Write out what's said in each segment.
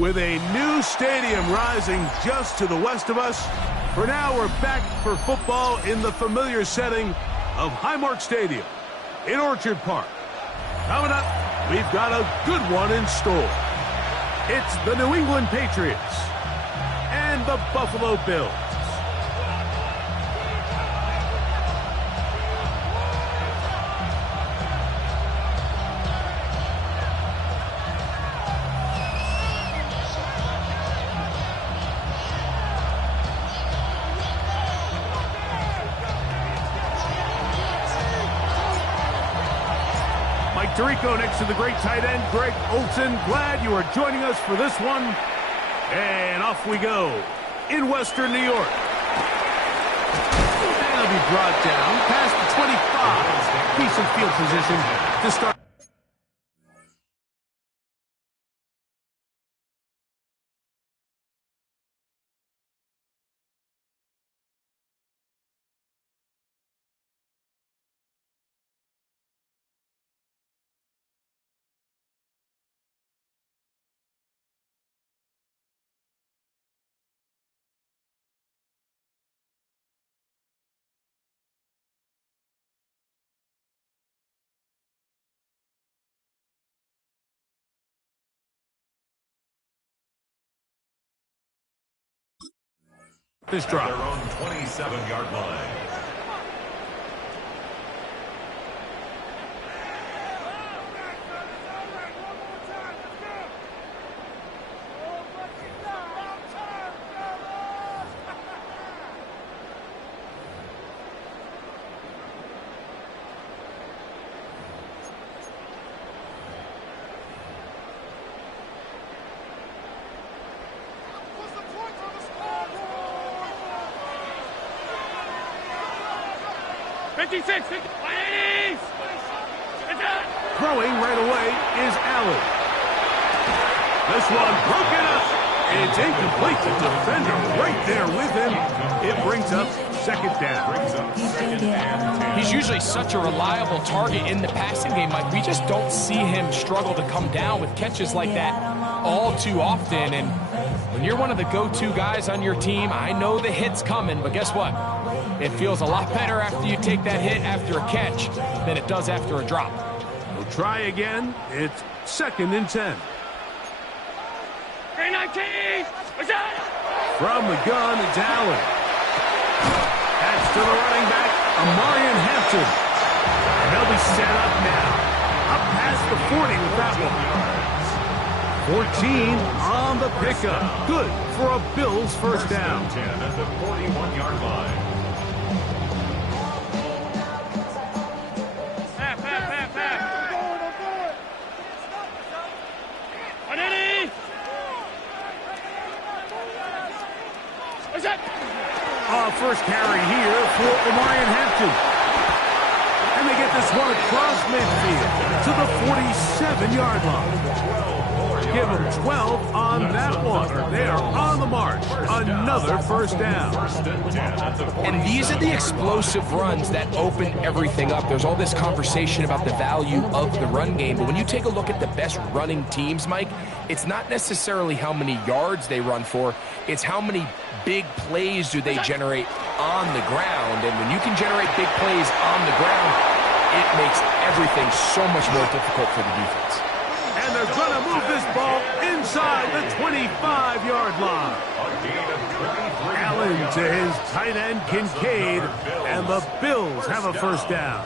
With a new stadium rising just to the west of us, for now we're back for football in the familiar setting of Highmark Stadium in Orchard Park. Coming up, we've got a good one in store. It's the New England Patriots and the Buffalo Bills. Tirico next to the great tight end, Greg Olsen. Glad you are joining us for this one. And off we go in Western New York. And he'll be brought down past the 25. Decent field position to start. This drop. Their own 27-yard line. Throwing right away is Allen. This one broken up. It's incomplete. The defender right there with him. It brings up second down. He's usually such a reliable target in the passing game, Mike. We just don't see him struggle to come down with catches like that all too often. And when you're one of the go-to guys on your team, I know the hit's coming, but guess what? It feels a lot better after you take that hit after a catch than it does after a drop. We'll try again. It's 2nd and 10. 319! From the gun, it's Allen. That's to the running back, Amarian Hampton. And they'll be set up now. Up past the 40 with that one. 14 on the pickup. Good for a Bills first down. 10 at the 41-yard line. First carry here for Amarian Hampton. And they get this one across midfield to the 47-yard line. Give them 12 on that one. They are on the march. Another first down. And these are the explosive runs that open everything up. There's all this conversation about the value of the run game, but when you take a look at the best running teams, Mike, it's not necessarily how many yards they run for, it's how many big plays do they generate on the ground. And when you can generate big plays on the ground, it makes everything so much more difficult for the defense. And they're going to move this ball inside the 25-yard line. Allen to his tight end, Kincaid, and the Bills have a first down.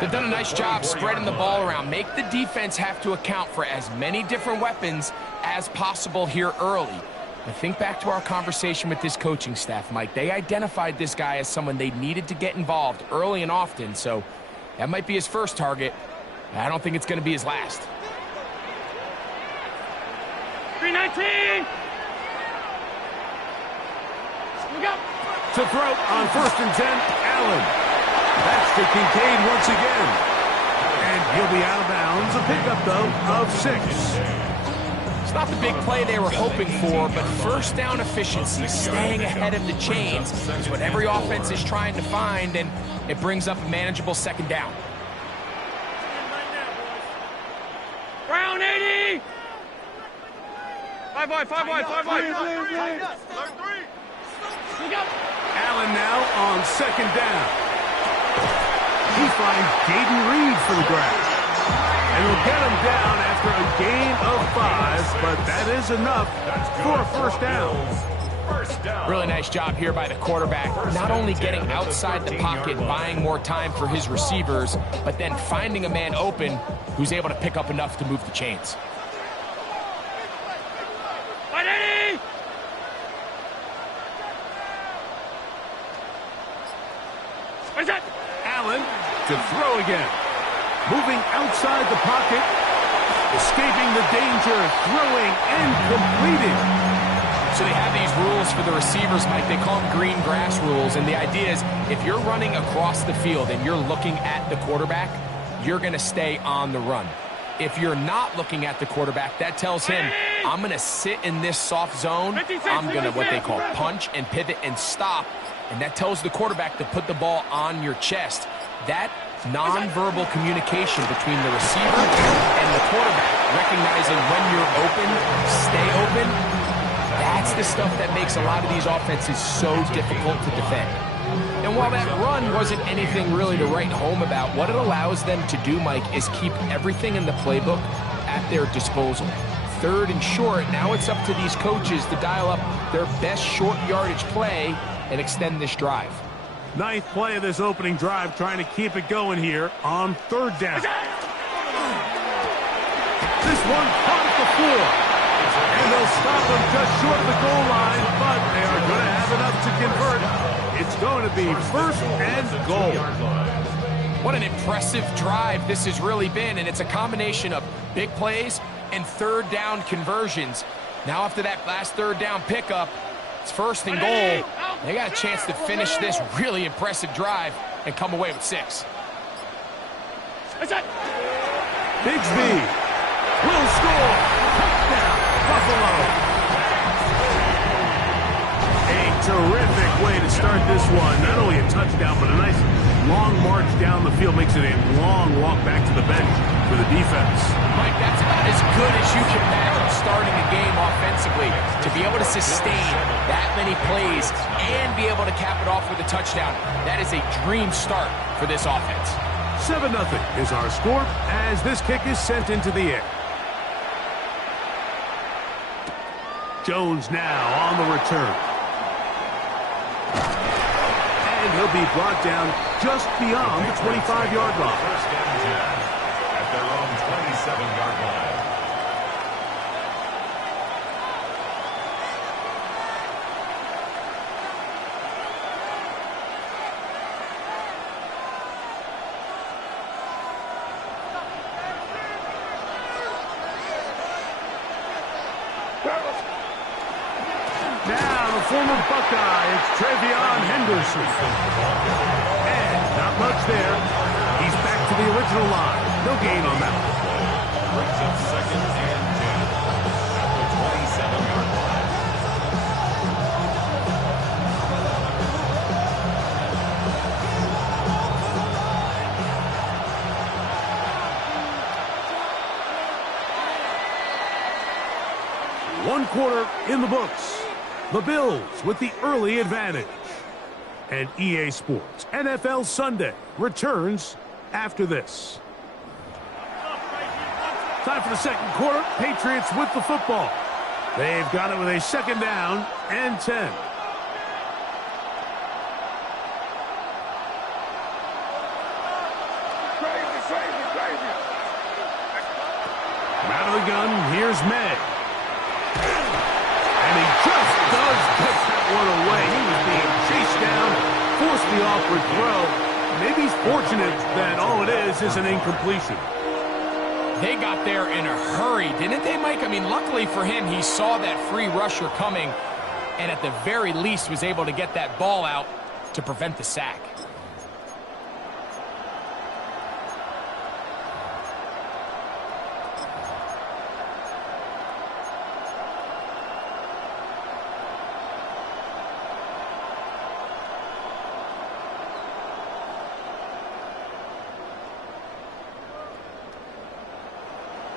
They've done a nice job spreading the ball around. Make the defense have to account for as many different weapons as possible here early. I think back to our conversation with this coaching staff, Mike. They identified this guy as someone they needed to get involved early and often, so that might be his first target. I don't think it's going to be his last. 319! To throw on 1st and 10, Allen. That's to Kincaid once again. And he'll be out of bounds. A pickup, though, of 6. It's not the big play they were hoping for, but first down efficiency, staying ahead of the chains, is what every offense is trying to find, and it brings up a manageable second down. Brown 80! Five wide. Allen now on second down. He finds Jaden Reed for the grab. And he'll get him down after a gain of 5, but that is enough for a first down. Really nice job here by the quarterback, not only getting outside the pocket, buying more time for his receivers, but then finding a man open who's able to pick up enough to move the chains. Allen to throw again. Moving outside the pocket. Escaping the danger. Throwing and completing. So they have these rules for the receivers, Mike. They call them green grass rules. And the idea is if you're running across the field and you're looking at the quarterback, you're going to stay on the run. If you're not looking at the quarterback, that tells him, I'm going to sit in this soft zone. I'm going to what they call punch and pivot and stop. And that tells the quarterback to put the ball on your chest. That nonverbal communication between the receiver and the quarterback, recognizing when you're open, stay open, that's the stuff that makes a lot of these offenses so difficult to defend. And while that run wasn't anything really to write home about, what it allows them to do, Mike, is keep everything in the playbook at their disposal. Third and short, now it's up to these coaches to dial up their best short yardage play and extend this drive. Ninth play of this opening drive, trying to keep it going here on third down. This one caught at the floor. And they'll stop them just short of the goal line, but they are going to have enough to convert. It's going to be first and goal. What an impressive drive this has really been, and it's a combination of big plays and third down conversions. Now after that last third down pickup, it's first and goal. They got a chance to finish this really impressive drive and come away with 6. Bigsby will score. Touchdown, Buffalo. A terrific way to start this one. Not only a touchdown, but a nice long march down the field. Makes it a long walk back to the bench for the defense. Mike, that's about as good as you can imagine starting a game offensively. To be able to sustain that many plays and be able to cap it off with a touchdown, that is a dream start for this offense. 7-0 is our score as this kick is sent into the air. Jones now on the return. And he'll be brought down just beyond the 25-yard line. First down 10 at their own 27-yard line. Now the former Buckeye, it's Travion Henderson. And not much there. He's back to the original line. No gain on that one. Brings up second and 10 at the 27-yard line. One quarter in the books. The Bills with the early advantage. And EA Sports NFL Sunday returns after this. Time for the second quarter. Patriots with the football. They've got it with a second down and 10. Out of the gun, here's May. And he just does put that one away. He was being chased down, forced the awkward throw. Maybe he's fortunate that all it is an incompletion. They got there in a hurry, didn't they, Mike? I mean, luckily for him, he saw that free rusher coming and at the very least was able to get that ball out to prevent the sack.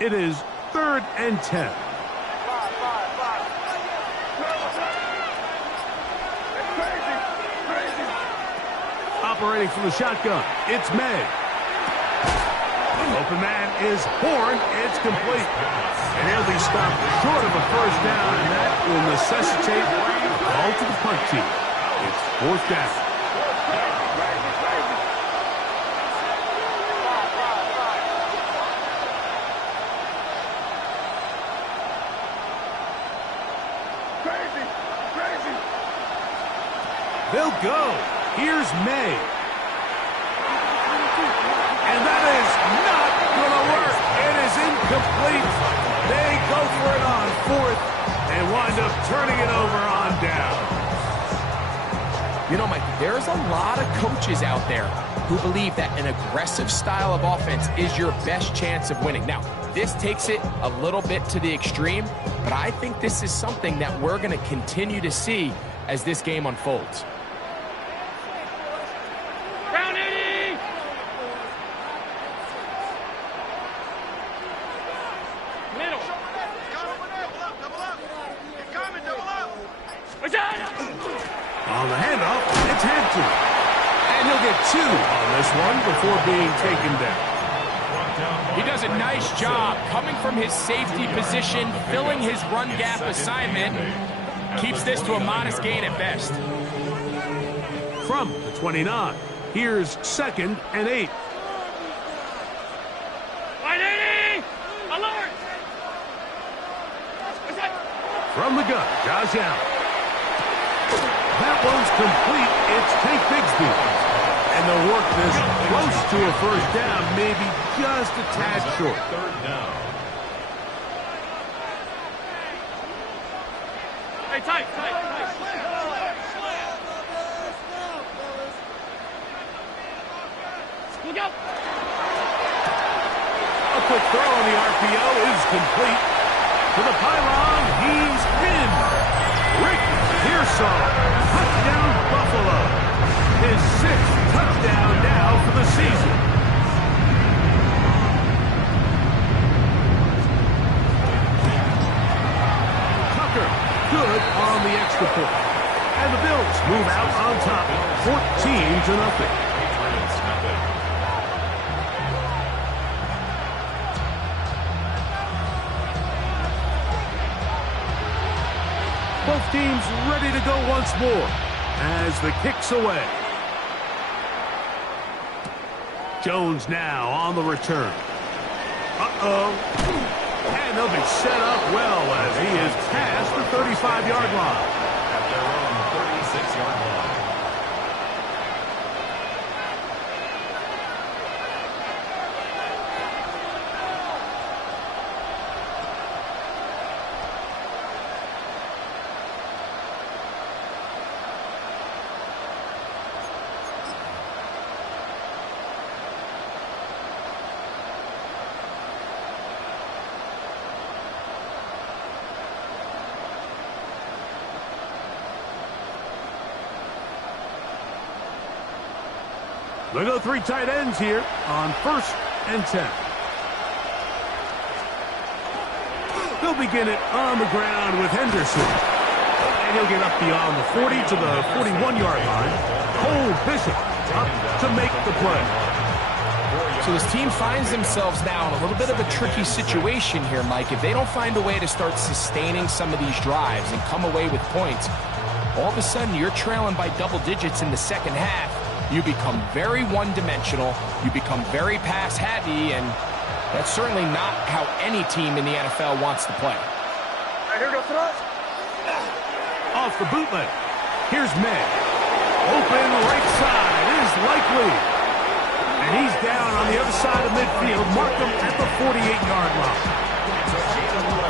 It is 3rd and 10. separating from the shotgun. It's May. Open man is Horn. It's complete. And he'll be stopped short of a first down, and that will necessitate a call to the punt team. It's fourth down. They'll go. Here's May. And that is not going to work. It is incomplete. They go for it on fourth and wind up turning it over on down. You know, Mike, there's a lot of coaches out there who believe that an aggressive style of offense is your best chance of winning. Now, this takes it a little bit to the extreme, but I think this is something that we're going to continue to see as this game unfolds. On the handoff, it's Hampton. And he'll get 2 on this one before being taken down. He does a nice job coming from his safety position, filling his run gap assignment. Keeps this to a modest gain at best. From the 29, here's 2nd and 8. Alert! From the gun, Josh Allen. That one's complete. It's Tank Bigsby. And they'll work this close to a first down, maybe just a tad short. Third down. Hey, tight. Look out! A quick throw on the RPO is complete. To the pylon, he's in. Rick Pearsall, touchdown Buffalo. His 6th touchdown now for the season. Tucker, good on the extra point. And the Bills move out on top, 14-0. Patriots nothing. Both teams ready to go once more as the kick's away. Jones now on the return. And they'll be set up well as he is past the 35-yard line. At their own 36-yard line. They go 3 tight ends here on 1st and 10. They'll begin it on the ground with Henderson. And he'll get up beyond the 40 to the 41-yard line. Cole Bishop up to make the play. So this team finds themselves now in a little bit of a tricky situation here, Mike. If they don't find a way to start sustaining some of these drives and come away with points, all of a sudden you're trailing by double digits in the second half. You become very one-dimensional, you become very pass-heavy, and that's certainly not how any team in the NFL wants to play. Off the bootleg, here's May. Open right side is Likely. And he's down on the other side of midfield. Mark him at the 48-yard line.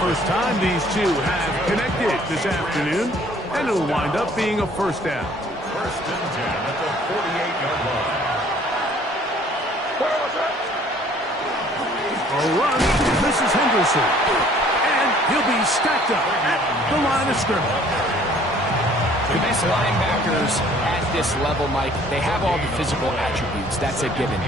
First time these two have connected this afternoon, and it'll wind up being a first down. 1st and 10 at the 48-yard line. A run, this is Henderson. And he'll be stacked up at the line of scrimmage. The best linebackers at this level, Mike, they have all the physical attributes. That's a given.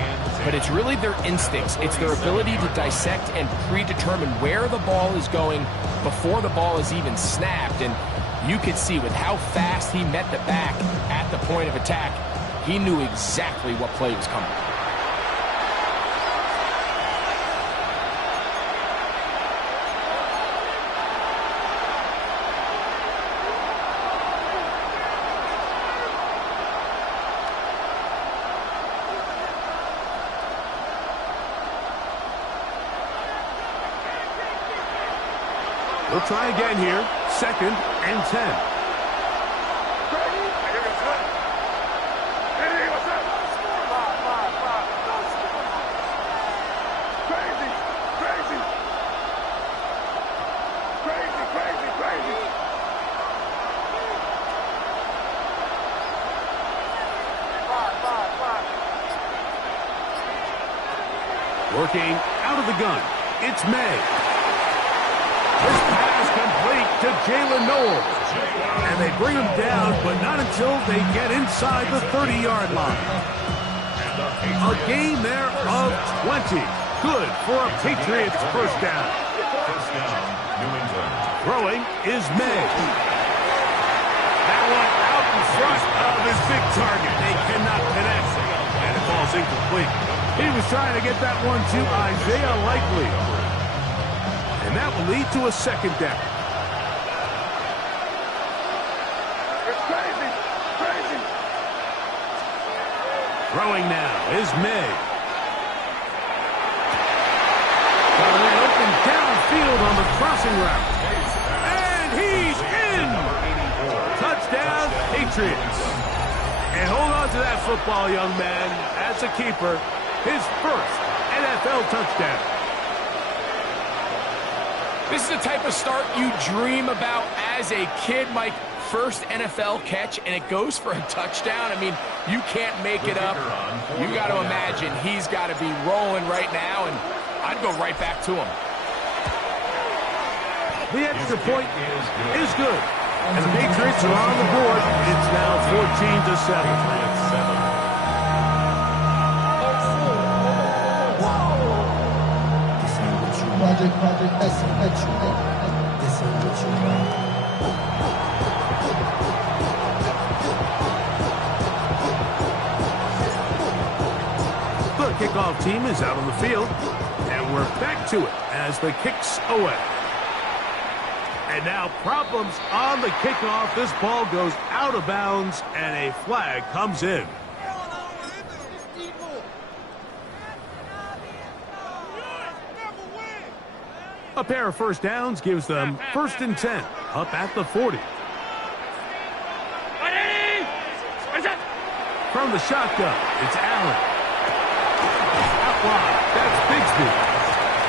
But it's really their instincts. It's their ability to dissect and predetermine where the ball is going before the ball is even snapped. And you could see with how fast he met the back at the point of attack, He knew exactly what play was coming. We'll try again here. 2nd and 10. Working out of the gun. It's May. This pass complete to Jalen Knowles. And they bring him down, but not until they get inside the 30-yard line. A gain there of 20. Good for a Patriots first down. New England. Throwing is May. That one out in front of his big target. They cannot connect. And it falls incomplete. He was trying to get that one to Isaiah Likely. And that will lead to a 2nd down. It's crazy. Crazy. Throwing now is May. Got an open downfield on the crossing route. And he's in. Touchdown, Patriots. And hold on to that football, young man. As a keeper, his first NFL touchdown. This is the type of start you dream about as a kid, Mike. First NFL catch, and it goes for a touchdown. I mean, you can't make it up. You got to imagine he's got to be rolling right now, and I'd go right back to him. The extra point is good. And the Patriots are on the board. It's now 14-7. Project, this ain't what you want. The kickoff team is out on the field, and we're back to it as the kick's away. And now problems on the kickoff. This ball goes out of bounds, and a flag comes in. A pair of first downs gives them 1st and 10, up at the 40. From the shotgun, it's Allen. Out wide, that's Bigsby.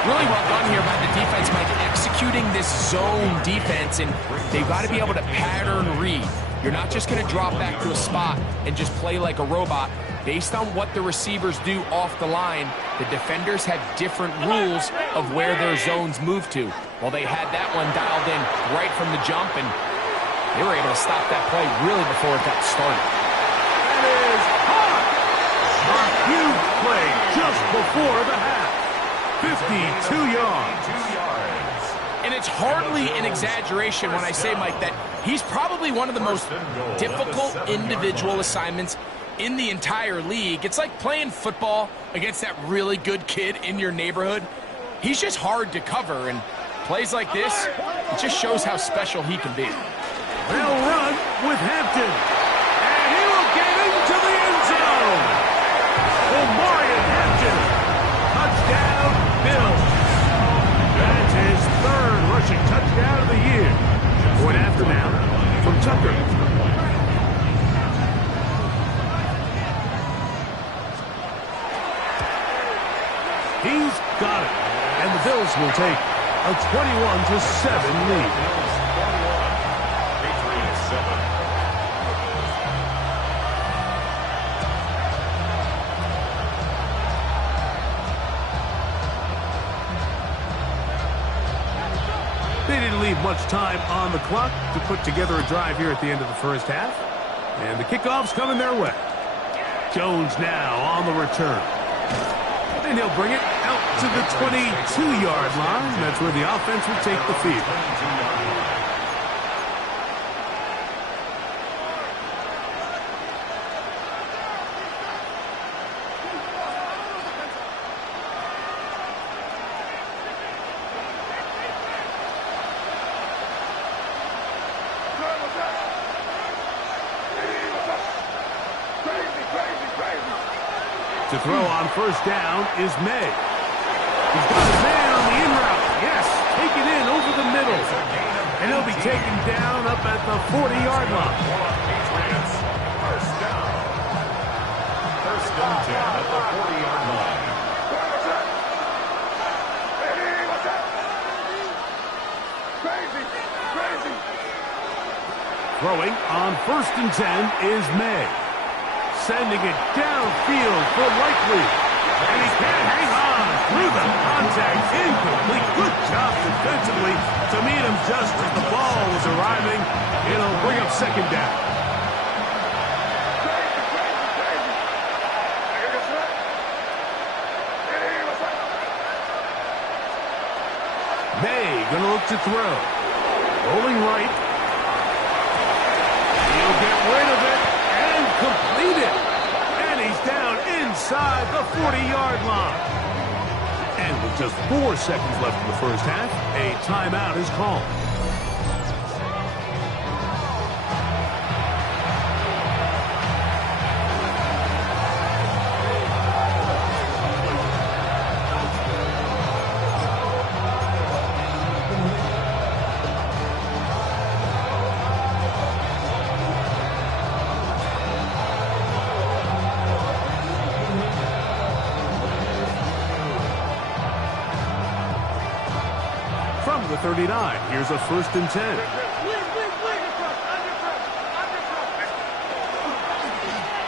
Really well done here by the defense, Mike, executing this zone defense, and they've got to be able to pattern read. You're not just going to drop back to a spot and just play like a robot. Based on what the receivers do off the line, the defenders have different rules of where their zones move to. Well, they had that one dialed in right from the jump, and they were able to stop that play really before it got started. That is hot! A huge play just before the half. 52 yards. And it's hardly an exaggeration when I say, Mike, that he's probably one of the most difficult individual assignments in the entire league. It's like playing football against that really good kid in your neighborhood. He's just hard to cover, and plays like this, it just shows how special he can be. They'll run with Hampton, and he will get into the end zone. Omarion Hampton, touchdown, Bills. That's his 3rd rushing touchdown of the year. Point after now from Tucker. He's got it. And the Bills will take a 21-7 lead. Patriots 7. They didn't leave much time on the clock to put together a drive here at the end of the first half. And the kickoff's coming their way. Jones now on the return. And he'll bring it out to the 22-yard line. That's where the offense will take the field. To throw on first down is May. He's got a man on the in route. Yes, take it in over the middle. And he'll be taken down up at the 40-yard line. Patriots, first down. First and 10 at the 40-yard line. Throwing on first and 10 is May. Sending it downfield for Likely. And he can't hang on through the contact. Incomplete. Good job defensively to meet him just as the ball was arriving. It'll bring up second down. May gonna look to throw. Rolling right. He'll get rid of it and complete it. And he's down inside the 40-yard line. And with just 4 seconds left in the first half, a timeout is called. From the 39, here's a first and 10.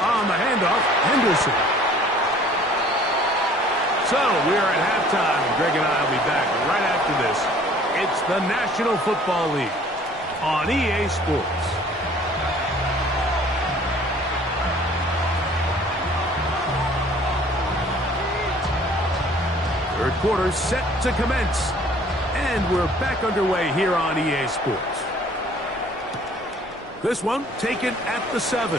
On the handoff, Henderson. So we're at halftime, and Greg and I will be back right after this. It's the National Football League on EA Sports. Third quarter set to commence. And we're back underway here on EA Sports. This one taken at the 7.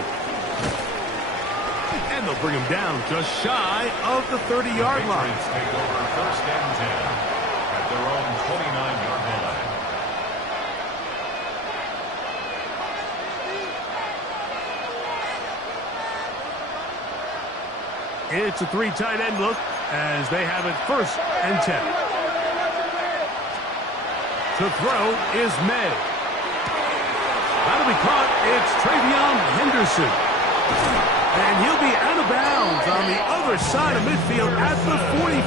And they'll bring him down just shy of the 30-yard line. Patriots take over first and 10 at their own 29-yard line. It's a 3 tight end look as they have it first and 10. To throw is May. That'll be caught. It's Travion Henderson. And he'll be out of bounds on the other side of midfield at the 45.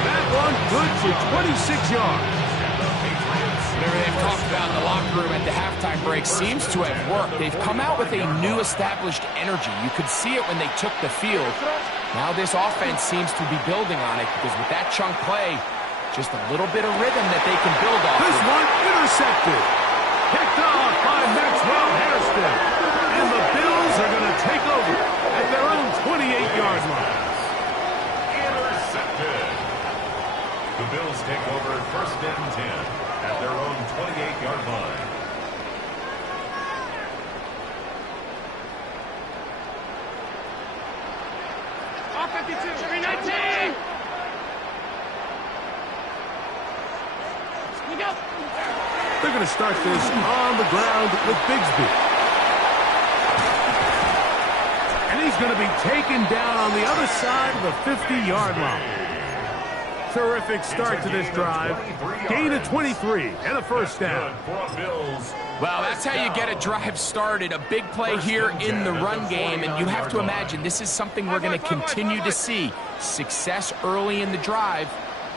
That one good for 26 yards. Whatever they've talked about in the locker room at the halftime break seems to have worked. They've come out with a new established energy. You could see it when they took the field. Now this offense seems to be building on it because with that chunk play, just a little bit of rhythm that they can build off. This one intercepted. Picked off by Maxwell Hairston. And the Bills are going to take over at their own 28-yard line. Intercepted. The Bills take over first and 10 at their own 28-yard line. Off 52, 319. They're going to start this on the ground with Bigsby. And he's going to be taken down on the other side of the 50-yard line. Terrific start to this drive. Gain of 23 and a first down. Well, that's how you get a drive started. A big play here in the run game, and you have to imagine this is something we're going to continue to see. Success early in the drive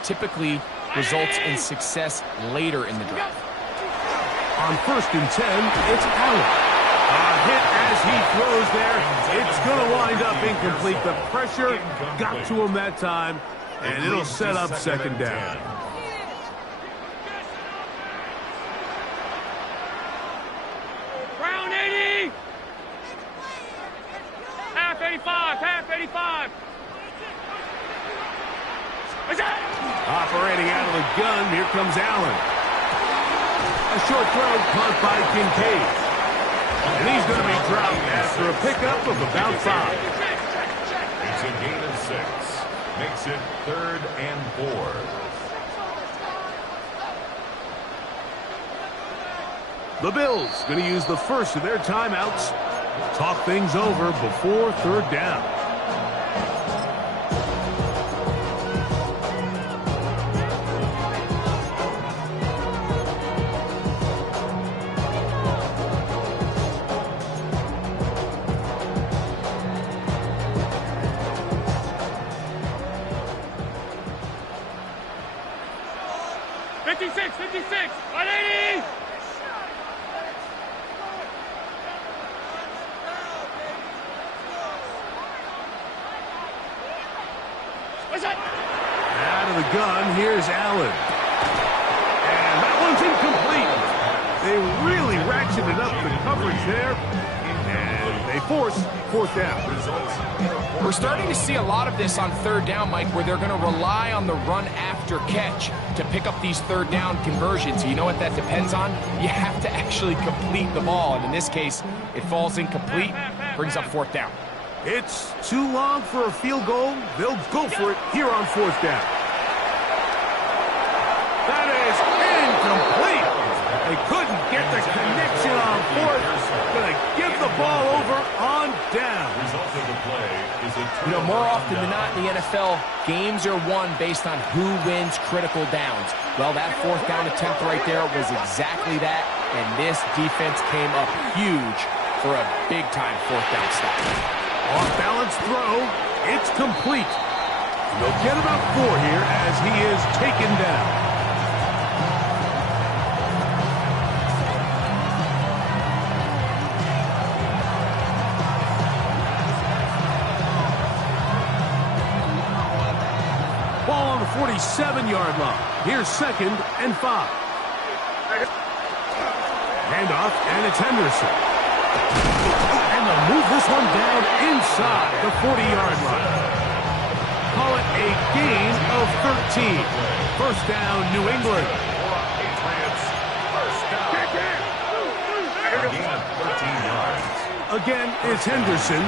typically results in success later in the drive. On first and 10, it's Allen. A hit as he throws there. It's going to wind up incomplete. The pressure got to him that time, and it'll set up second down. Round 80. Half 85, half 85. Operating out of the gun, here comes Allen. A short throw caught by Kincaid. And he's going to be dropped after a pickup of about 5. It's a gain of 6. Makes it 3rd and 4. The Bills going to use the first of their timeouts. Talk things over before third down. 56, 56, 180. What's that? Out of the gun, here's Allen. And that one's incomplete. They really ratcheted up the coverage there. And they force fourth down. We're starting to see a lot of this on third down, Mike, where they're going to rely on the run after catch to pick up these third down conversions. You know what that depends on? You have to actually complete the ball. And in this case, it falls incomplete, brings up fourth down. It's too long for a field goal. They'll go for it here on fourth down. That is incomplete. They couldn't get the connection on fourth. Gonna give the ball over on down. You know, more often than not in the NFL, games are won based on who wins critical downs. Well, that fourth down attempt right there was exactly that, and this defense came up huge for a big-time fourth down stop. Off-balance throw. It's complete. They'll get about 4 here as he is taken down. Ball on the 47-yard line. Here's 2nd and 5. Handoff, and it's Henderson. And they'll move this one down inside the 40-yard line. Call it a gain of 13. First down, New England. Patriots, first down. Gain of 13 yards. Again, it's Henderson.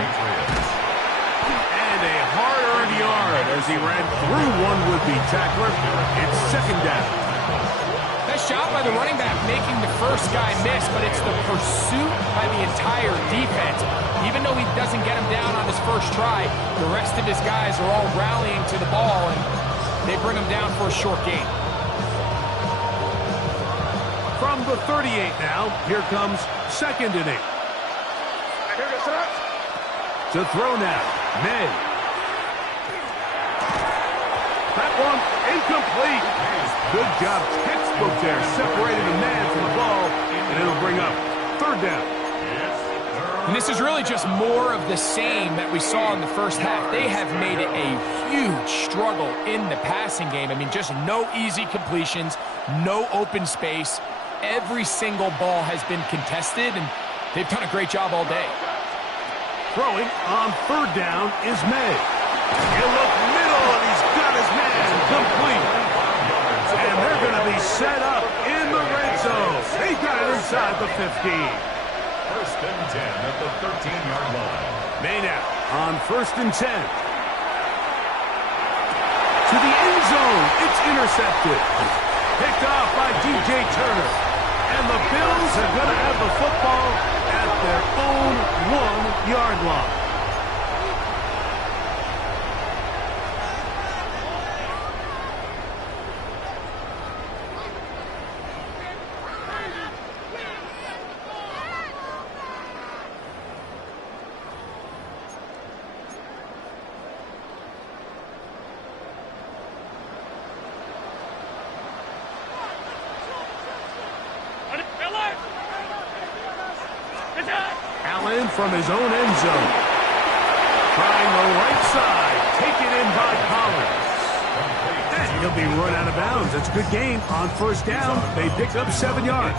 And a hard-earned yard as he ran through one would-be tackler. It's 2nd down. Nice job by the running back making the first guy miss, but it's the pursuit by the entire defense. Even though he doesn't get him down on his first try, the rest of his guys are all rallying to the ball, and they bring him down for a short gain. From the 38 now, here comes 2nd and 8. To throw now, May. That one incomplete. Good job, textbook there, separating the man from the ball, and it'll bring up 3rd down. And this is really just more of the same that we saw in the first half. They have made it a huge struggle in the passing game. I mean, just no easy completions, no open space. Every single ball has been contested, and they've done a great job all day. Throwing on 3rd down is May. He'll look middle, and he's got his man complete. And they're going to be set up in the red zone. They got it inside the 15. First and 10 at the 13-yard line. May now on 1st and 10. To the end zone. It's intercepted. Picked off by DJ Turner. And the Bills are going to have the football at their own 1-yard line. Allen from his own end zone. Trying the right side. Taken in by Collins. And he'll be run out of bounds. That's a good gain on 1st down. They picked up 7 yards.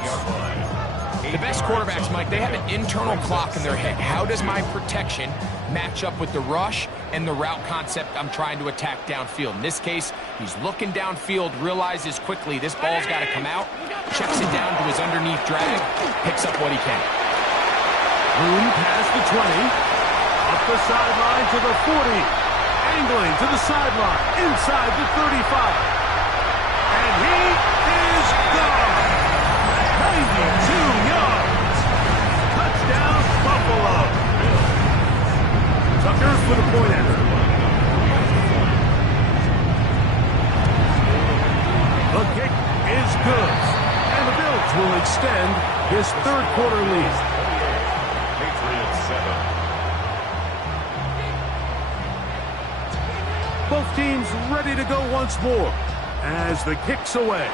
The best quarterbacks, Mike, they have an internal clock in their head. How does my protection match up with the rush and the route concept I'm trying to attack downfield? In this case, he's looking downfield, realizes quickly this ball's got to come out, checks it down to his underneath drag, picks up what he can. Boone past the 20. Up the sideline to the 40. Angling to the sideline. Inside the 35. And he is gone. 92 yards. Touchdown, Buffalo. Tucker for the point after. The kick is good. And the Bills will extend his 3rd quarter lead. Patriots 7. Both teams ready to go once more as the kick's away.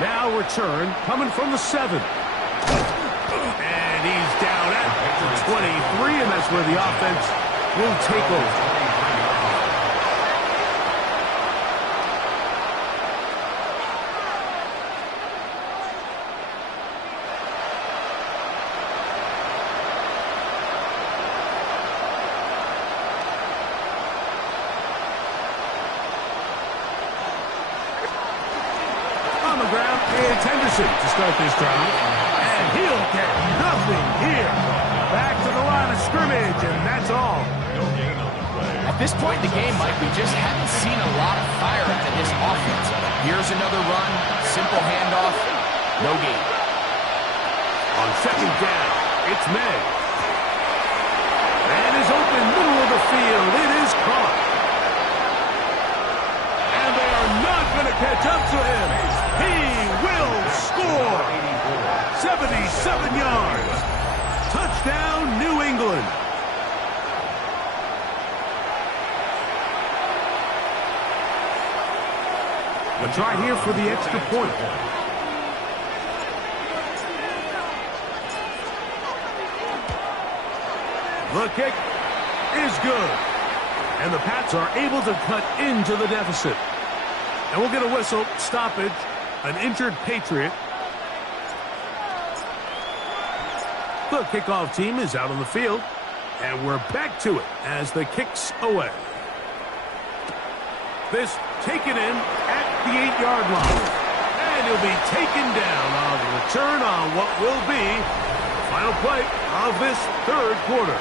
Now return coming from the 7. And he's down at the 23, and that's where the offense will take over. On the ground, it's Henderson to start this drive. And he'll get nothing here. Back to the line of scrimmage, and that's all. At this point in the game, Mike, we just haven't seen a lot of fire out of this offense. Here's another run, simple handoff, no gain. On second down, it's May. And is open middle of the field. It is caught. And they are not going to catch up to him. He will score. 77 yards. Touchdown, New England. A try here for the extra point. The kick is good. And the Pats are able to cut into the deficit. And we'll get a whistle, stoppage, an injured Patriot. The kickoff team is out on the field. And we're back to it as the kick's away. This taken in at the 8-yard line. And he'll be taken down on the return on what will be the final play of this third quarter.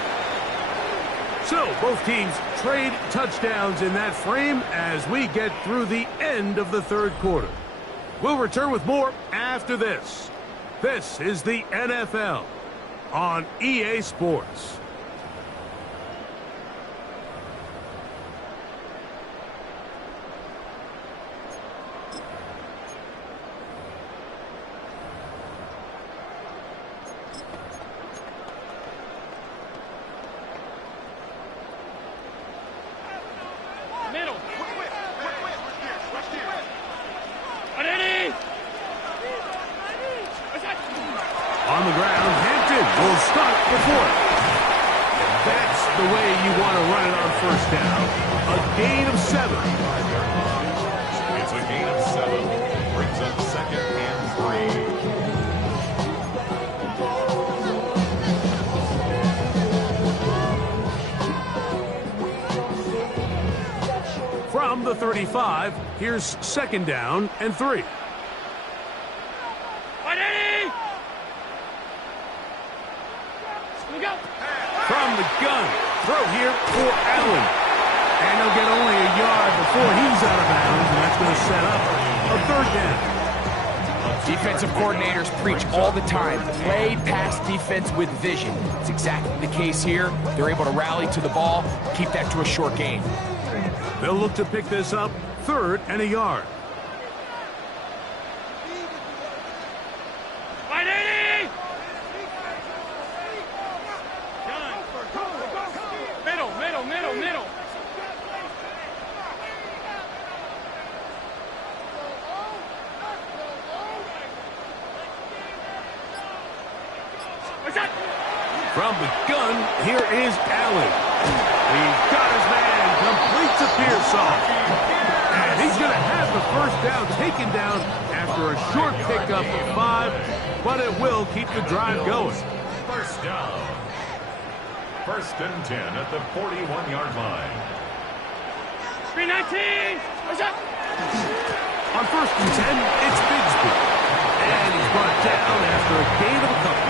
So both teams trade touchdowns in that frame as we get through the end of the third quarter. We'll return with more after this. This is the NFL on EA Sports. Middle. On the ground, Hampton will start the fourth. And that's the way you want to run it on first down. A gain of 7. It's a gain of 7. Brings up second and 3. From the 35, here's second down and 3. From the gun, throw here for Allen. And he'll get only a yard before he's out of bounds, and that's going to set up a third down. Defensive coordinators preach all the time, play pass defense with vision. It's exactly the case here. They're able to rally to the ball, keep that to a short gain. They'll look to pick this up, third and a yard. Middle. From the gun, here is Allen. He's got his man, completes a Pearsall. And he's going to have the first down taken down after a short pickup of 5, but it will keep the drive going. First down. First and 10 at the 41-yard line. 319. On first and 10, it's Bigsby. And he's brought down after a gain of a couple.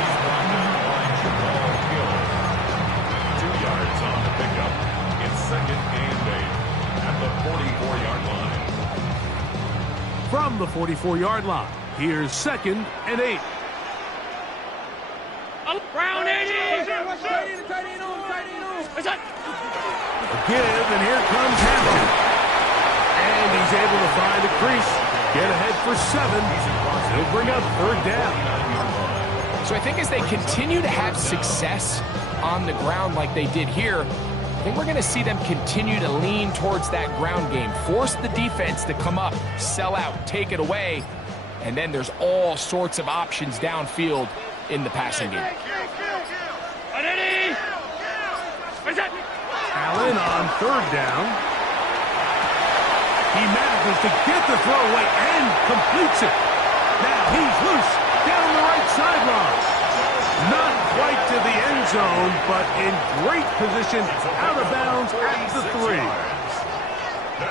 2 yards on the pickup. It's second and 8 at the 44-yard line. From the 44-yard line, here's second and 8. Brown 80. A give, and here comes Hampton. And he's able to find a crease, get ahead for 7. He'll bring up third down. So I think as they continue to have success on the ground like they did here, I think we're going to see them continue to lean towards that ground game, force the defense to come up, sell out, take it away, And then there's all sorts of options downfield in the passing game. Allen on third down. He manages to get the throw away and completes it. Now he's loose down the right sideline. Not quite to the end zone, but in great position out of bounds at the 3.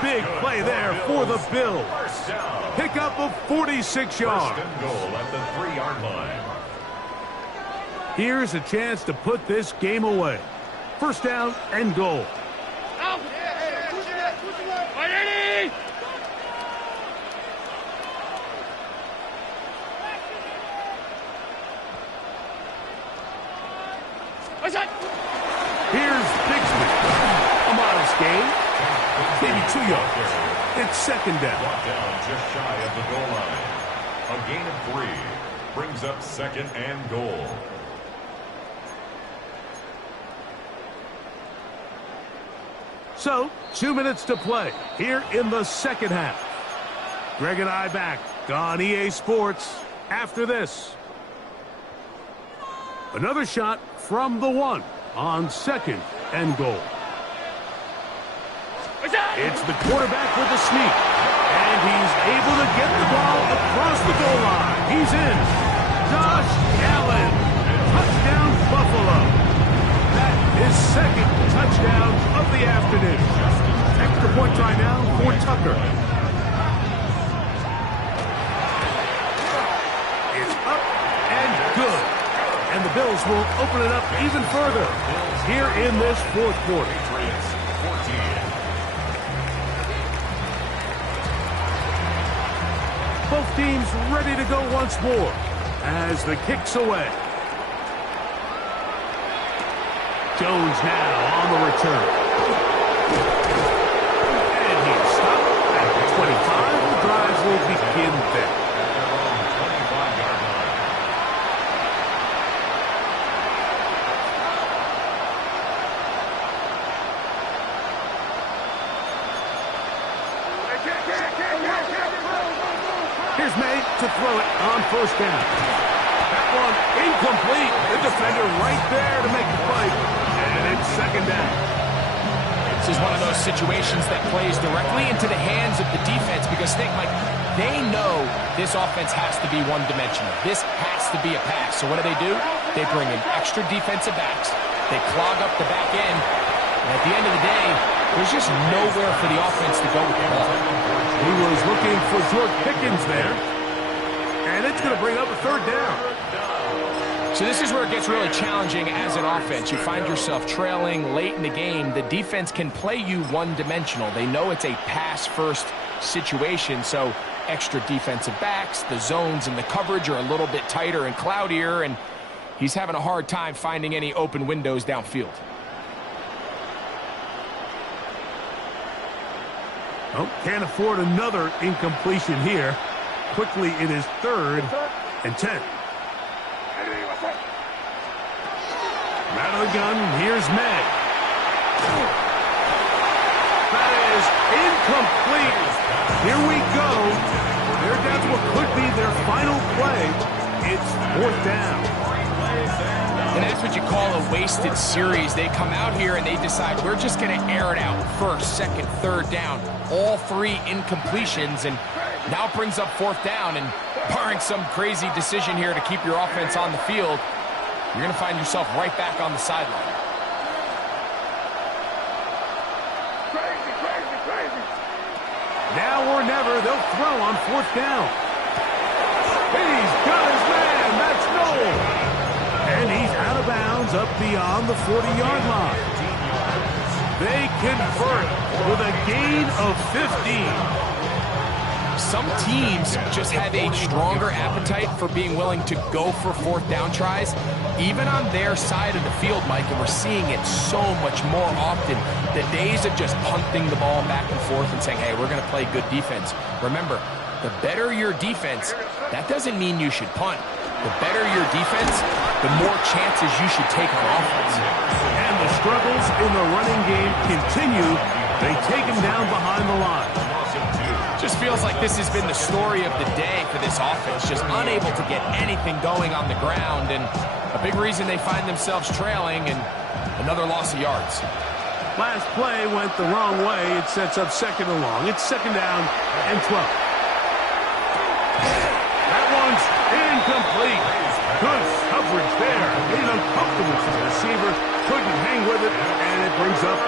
Big play there for the Bills. Pickup of 46 yards. First and goal at the 3-yard line. Here's a chance to put this game away. First down and goal. Here's Bixby. A modest gain. Maybe 2 yards. It's second down. Brought down just shy of the goal line. A gain of 3 brings up second and goal. So, 2 minutes to play here in the second half. Greg and I back on EA Sports after this. Another shot from the 1 on second and goal. It's the quarterback with the sneak. And he's able to get the ball across the goal line. He's in. Josh Allen. Touchdown Buffalo. That is second touchdown of the afternoon. Extra point try now for Tucker. It's up and good. And the Bills will open it up even further here in this fourth quarter. Patriots 14. Both teams ready to go once more as the kick's away. Jones now on the return. And he's stopped at the 25. The drive will begin there. Here's May to throw it on first down. That one incomplete. The defender right there to make the play. And it's second down. This is one of those situations that plays directly into the hands of the defense because think, Mike, they know this offense has to be one-dimensional. This has to be a pass. So what do? They bring in extra defensive backs. They clog up the back end. And at the end of the day, there's just nowhere for the offense to go with the ball. He was looking for George Pickens there. And it's going to bring up a third down. So this is where it gets really challenging as an offense. You find yourself trailing late in the game. The defense can play you one-dimensional. They know it's a pass-first situation, so extra defensive backs, the zones and the coverage are a little bit tighter and cloudier, and he's having a hard time finding any open windows downfield. Oh, can't afford another incompletion here. Quickly, it is 3rd and 10. Out of the gun, here's May. That is incomplete. Here we go. They're down to what could be their final play. It's 4th down. And that's what you call a wasted series. They come out here and they decide we're just going to air it out. 1st, 2nd, 3rd down. All 3 incompletions, and now it brings up 4th down. And barring some crazy decision here to keep your offense on the field, you're going to find yourself right back on the sideline. Now or never, they'll throw on 4th down. He's got his man. That's Noel. And he's out of bounds up beyond the 40-yard line. They convert with a gain of 15. Some teams just have a stronger appetite for being willing to go for 4th down tries, even on their side of the field, Mike, and we're seeing it so much more often. The days of just punting the ball back and forth and saying, hey, we're going to play good defense. Remember, the better your defense, that doesn't mean you should punt. The better your defense, the more chances you should take on offense. And the struggles in the running game continue. They take him down behind the line. Just almost feels like this has been the story of the day for this offense, just unable to get anything going on the ground, and a big reason they find themselves trailing and another loss of yards. Last play went the wrong way. It sets up second and long. It's second down and 12. That one's incomplete. Good coverage there. Made it uncomfortable for the receiver. Couldn't hang with it, and it brings up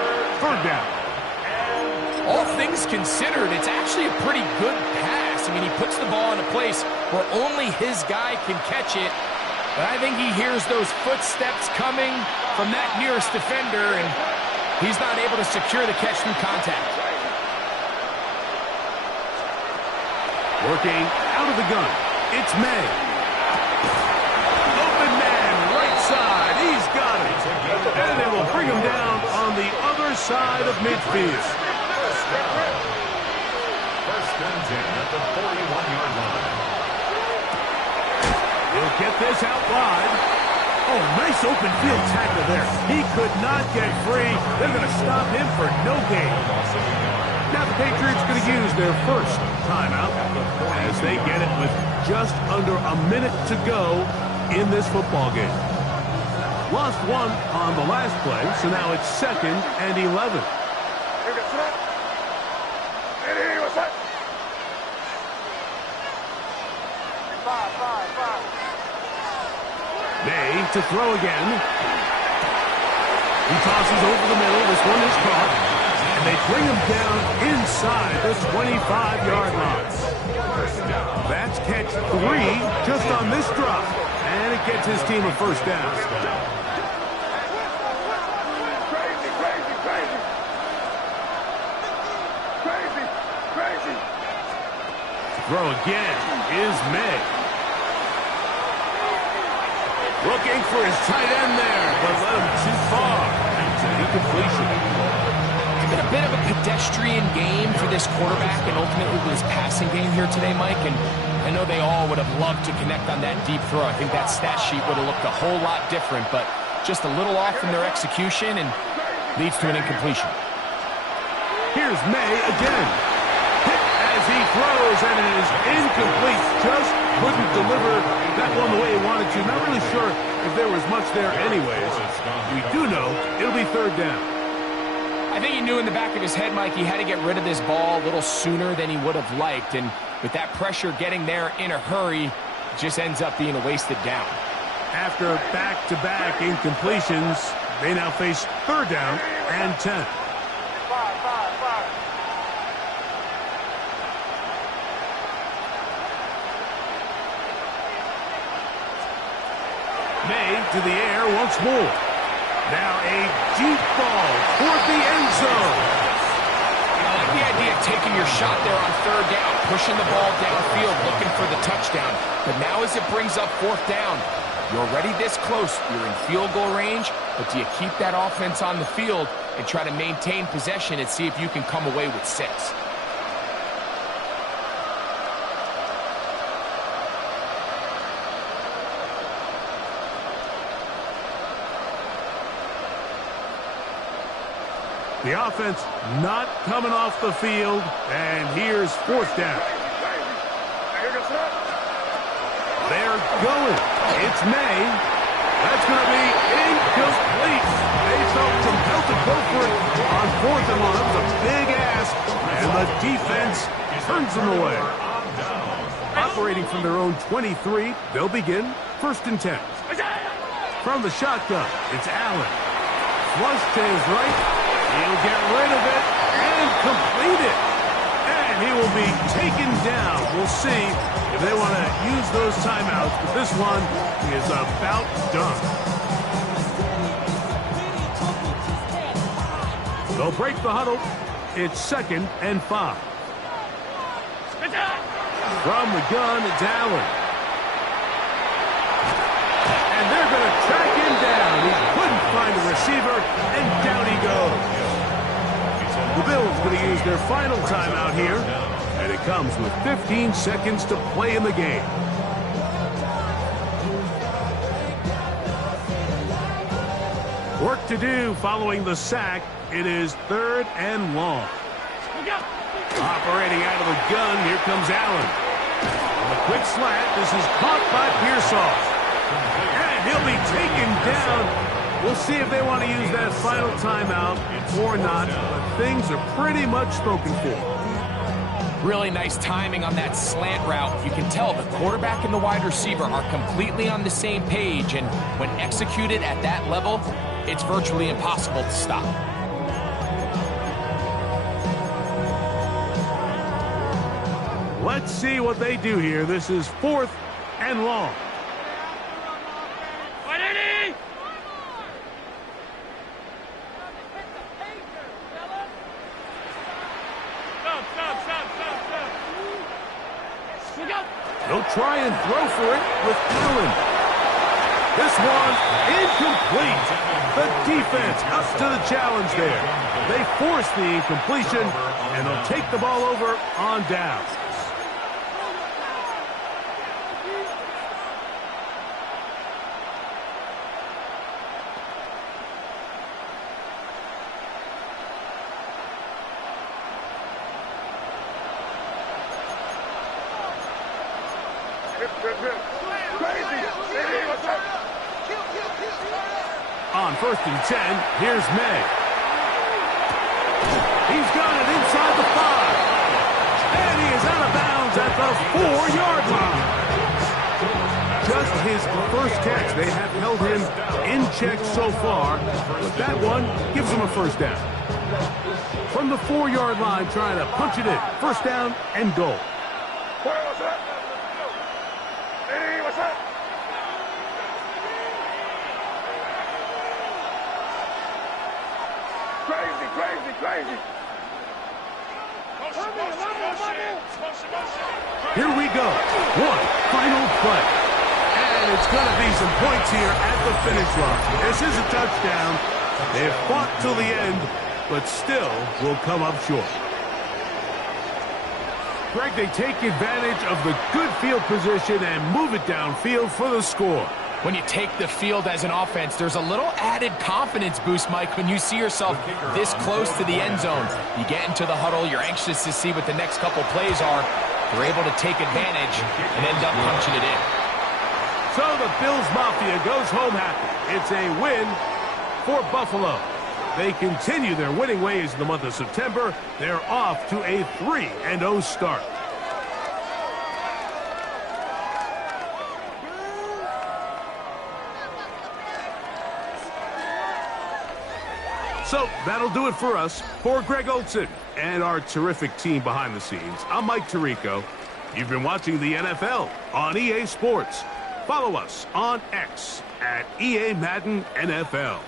third down. All things considered, it's actually a pretty good pass. I mean, he puts the ball in a place where only his guy can catch it. But I think he hears those footsteps coming from that nearest defender, and he's not able to secure the catch through contact. Working out of the gun. It's May. Open man, right side. He's got it. And they will bring him down on the other side of midfield. First and 10 at the 41-yard line. He'll get this out wide. Oh, nice open field tackle there. He could not get free. They're going to stop him for no gain. Now the Patriots going to use their first timeout as they get it with just under a minute to go in this football game. Lost one on the last play, so now it's second and 11. May to throw again. He tosses over the middle. This one is caught. And they bring him down inside the 25-yard line. That's catch 3 just on this drop. And it gets his team a first down. Throw again is May. Looking for his tight end there, but let him too far. It's an incompletion. It's been a bit of a pedestrian game for this quarterback and ultimately his passing game here today, Mike. And I know they all would have loved to connect on that deep throw. I think that stat sheet would have looked a whole lot different, but just a little off in their execution and leads to an incompletion. Here's May again. Hit as he throws, and it is incomplete. Just couldn't deliver that one the way he wanted to. Not really sure if there was much there anyways. We do know it'll be third down. I think he knew in the back of his head, Mike, he had to get rid of this ball a little sooner than he would have liked. And with that pressure getting there in a hurry, it just ends up being a wasted down. After back-to-back incompletions, they now face third down and 10. May to the air once more. Now a deep ball toward the end zone. I like the idea of taking your shot there on third down, pushing the ball downfield, looking for the touchdown. But now as it brings up fourth down, you're already this close. You're in field goal range, but do you keep that offense on the field and try to maintain possession and see if you can come away with 6? The offense not coming off the field, and here's fourth down. They're going. It's May. That's going to be incomplete. They felt compelled to go for it on fourth and long. That was a big ask, and the defense turns them away. Operating from their own 23, they'll begin first and 10. From the shotgun, it's Allen. Flush to his right. He'll get rid of it and complete it. And he will be taken down. We'll see if they want to use those timeouts, but this one is about done. They'll break the huddle. It's second and 5. From the gun, it's Allen. And they're going to track him down. He couldn't find a receiver, and down he goes. The Bills going to use their final timeout here, and it comes with 15 seconds to play in the game. Work to do following the sack. It is third and long. Operating out of the gun, here comes Allen. On the quick slant, this is caught by Pearsall. And he'll be taken down. We'll see if they want to use that final timeout or not, but things are pretty much spoken for. Really nice timing on that slant route. You can tell the quarterback and the wide receiver are completely on the same page, and when executed at that level, it's virtually impossible to stop. Let's see what they do here. This is 4th and long. They'll try and throw for it with Allen. This one incomplete. The defense up to the challenge there. They force the incompletion, and they'll take the ball over on down. On 1st and 10, here's May. He's got it inside the 5. And he is out of bounds at the 4-yard line. Just his first catch. They have held him in check so far, but that one gives him a first down. From the 4-yard line, trying to punch it in. First down and goal. Here we go. One final play. And it's going to be some points here at the finish line. This is a touchdown. They've fought till the end, but still will come up short. Greg, they take advantage of the good field position and move it downfield for the score. When you take the field as an offense, there's a little added confidence boost, Mike, when you see yourself this close to the end zone. You get into the huddle, you're anxious to see what the next couple plays are. You're able to take advantage and end up punching it in. So the Bills Mafia goes home happy. It's a win for Buffalo. They continue their winning ways in the month of September. They're off to a 3-0 start. So that'll do it for us. For Greg Olson and our terrific team behind the scenes, I'm Mike Tirico. You've been watching the NFL on EA Sports. Follow us on X at EA Madden NFL.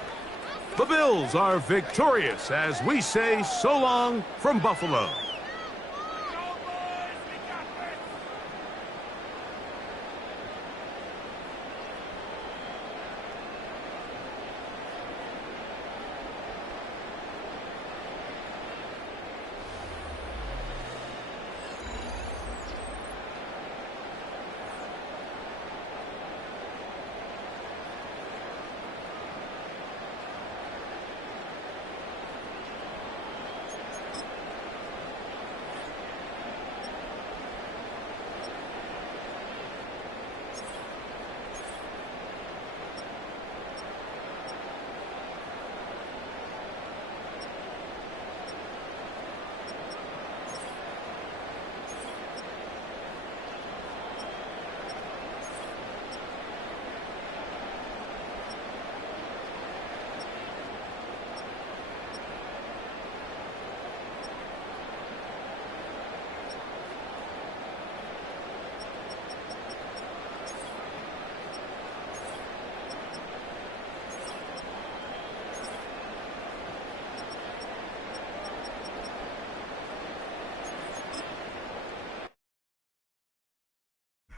The Bills are victorious as we say so long from Buffalo.